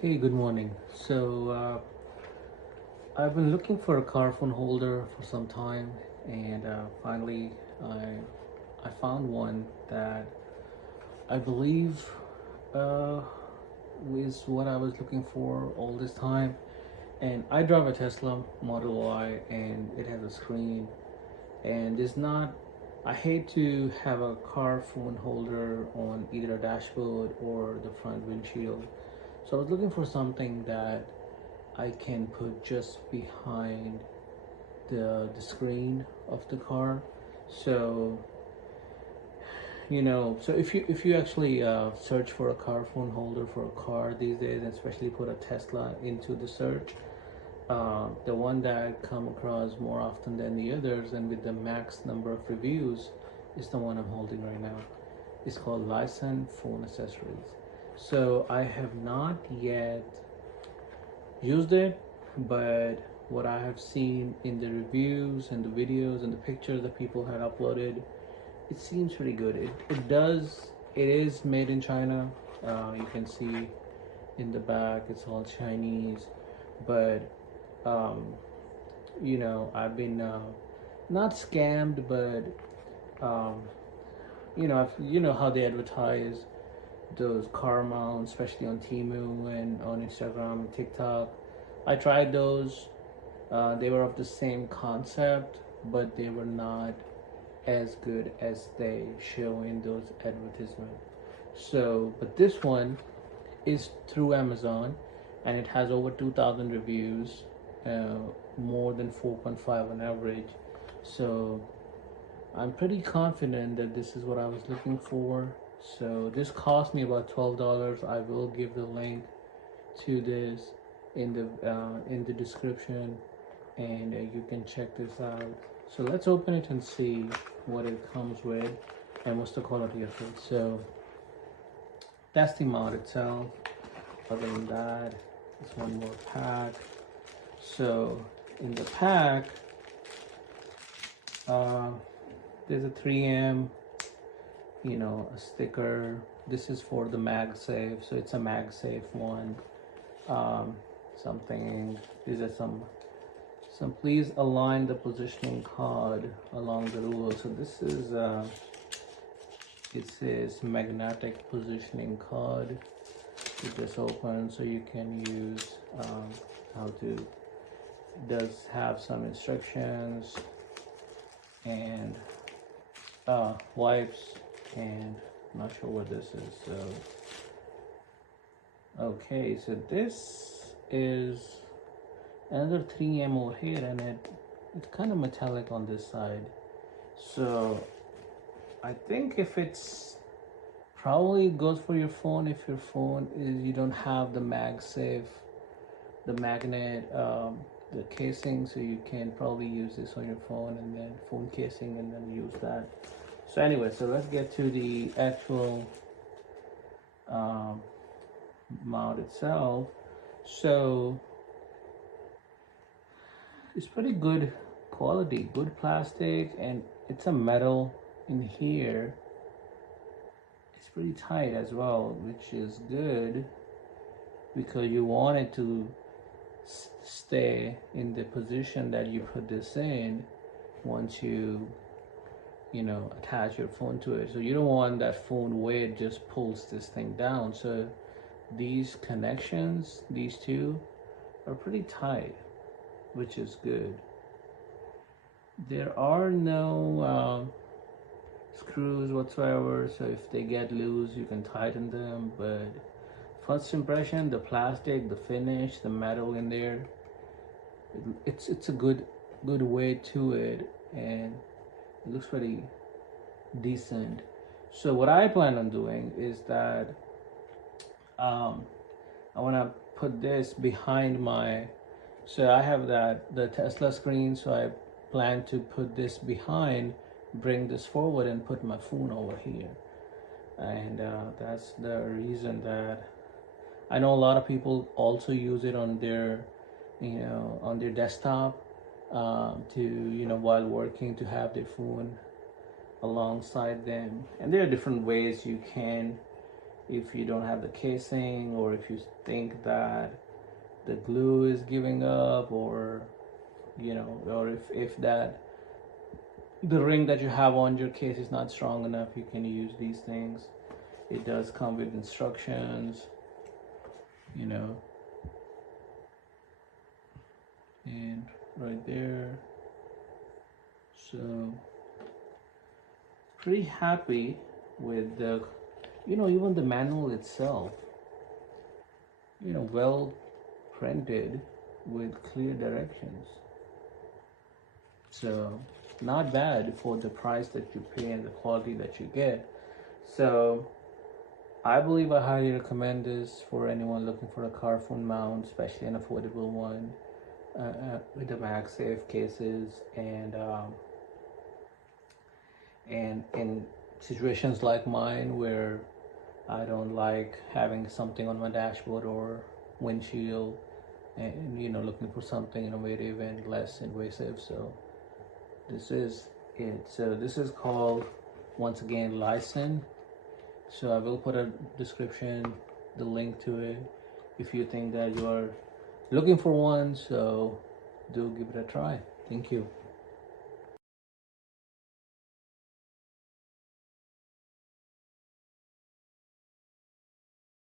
Hey, good morning. I've been looking for a car phone holder for some time, and finally, I found one that I believe uh, is what I was looking for all this time. And I drive a Tesla Model Y, and it has a screen, and it's not. I hate to have a car phone holder on either a dashboard or the front windshield. So I was looking for something that I can put just behind the screen of the car. So so if you actually search for a car phone holder for a car these days, and especially put a Tesla into the search, the one that come across more often than the others and with the max number of reviews is the one I'm holding right now. It's called LISEN phone accessories. So I have not yet used it, but what I have seen in the reviews and the videos and the pictures that people had uploaded, it seems pretty good. It is made in China. You can see in the back it's all Chinese, but um, I've been not scammed, but um, you know how they advertise those car mounts, especially on Temu and on Instagram and TikTok. I tried those. They were of the same concept, but they were not as good as they show in those advertisements. So, but this one is through Amazon, and it has over 2,000 reviews, uh, more than 4.5 on average. So I'm pretty confident that this is what I was looking for. So this cost me about $12. I will give the link to this in the description, and you can check this out. So let's open it and see what it comes with and what's the quality of it. So that's the mount itself. Other than that, there's one more pack. So in the pack, uh, there's a 3M, a sticker. This is for the Magsafe, so it's a Magsafe one. Something. These are some. Please align the positioning card along the rule. So this is it says magnetic positioning card. You just open so you can use how to. It does have some instructions and wipes, and I'm not sure what this is. So okay, so this is another 3M over here, and it's kind of metallic on this side. So I think if it's probably goes for your phone, if your phone is you don't have the MagSafe, the magnet, the casing, so you can probably use this on your phone and then phone casing and then use that. So anyway, so let's get to the actual mount itself. So it's pretty good quality, good plastic, and it's a metal in here. It's pretty tight as well, which is good because you want it to stay in the position that you put this in once you attach your phone to it. So you don't want that phone weight just pulls this thing down. So these connections, these two, are pretty tight, which is good. There are no screws whatsoever, so if they get loose you can tighten them, but first impression, the plastic, the finish, the metal in there, it's a good weight to it, and it looks pretty decent. So what I plan on doing is that I want to put this behind so I have the Tesla screen, so I plan to put this behind, bring this forward, and put my phone over here. And that's the reason that I know a lot of people also use it on their on their desktop, to while working, to have their phone alongside them. And there are different ways you can if you don't have the casing, or if you think that the glue is giving up, or or if that the ring that you have on your case is not strong enough, you can use these things. It does come with instructions, and right there. So pretty happy with the, even the manual itself, well printed with clear directions. So not bad for the price that you pay and the quality that you get. So I believe I highly recommend this for anyone looking for a car phone mount, especially an affordable one, with the Magsafe cases, and in situations like mine where I don't like having something on my dashboard or windshield, and looking for something innovative and less invasive. So this is it. So this is called, once again, LISEN. So I will put a description, the link to it, if you think that you are looking for one. So do give it a try. Thank you.